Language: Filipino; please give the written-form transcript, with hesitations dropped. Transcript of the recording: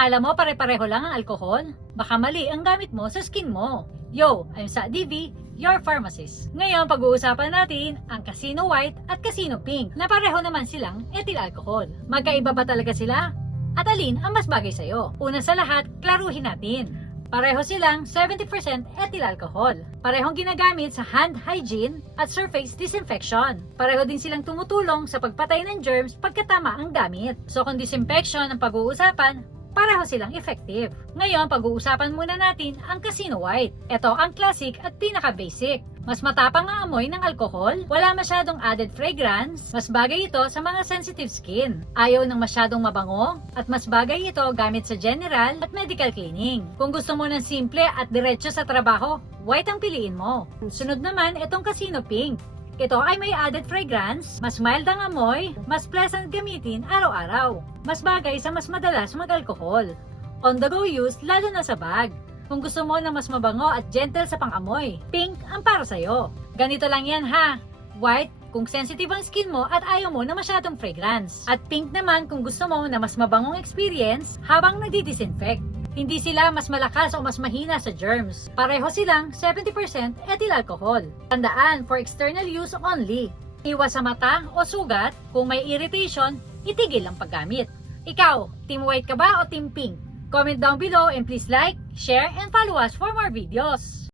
Akala mo pare-pareho lang ang alkohol? Baka mali ang gamit mo sa skin mo. Yo, I'm Sa DV, your pharmacist. Ngayon, pag-uusapan natin ang Casino White at Casino Pink na pareho naman silang ethyl alcohol. Magkaiba ba talaga sila? At alin ang mas bagay sa'yo? Una sa lahat, klaruhin natin. Pareho silang 70% ethyl alcohol. Parehong ginagamit sa hand hygiene at surface disinfection. Pareho din silang tumutulong sa pagpatay ng germs pagkatama ang gamit. So kung disinfection ang pag-uusapan, pareho silang effective. Ngayon, pag-uusapan muna natin ang Casino White. Ito ang classic at pinaka-basic. Mas matapang ang amoy ng alcohol, wala masyadong added fragrance, mas bagay ito sa mga sensitive skin. Ayaw ng masyadong mabango, at mas bagay ito gamit sa general at medical cleaning. Kung gusto mo ng simple at diretso sa trabaho, white ang piliin mo. Sunod naman, itong Casino Pink. Ito ay may added fragrance, mas mild ang amoy, mas pleasant gamitin araw-araw. Mas bagay sa mas madalas mag-alcohol. On-the-go use lalo na sa bag. Kung gusto mo na mas mabango at gentle sa pang-amoy, pink ang para sa'yo. Ganito lang yan ha. White kung sensitive ang skin mo at ayaw mo na masyadong fragrance. At pink naman kung gusto mo na mas mabangong experience habang nagdi-disinfect. Hindi sila mas malakas o mas mahina sa germs. Pareho silang 70% ethyl alcohol. Tandaan, for external use only. Iwas sa mata o sugat. Kung may irritation, itigil ang paggamit. Ikaw, team white ka ba o team pink? Comment down below and please like, share, and follow us for more videos.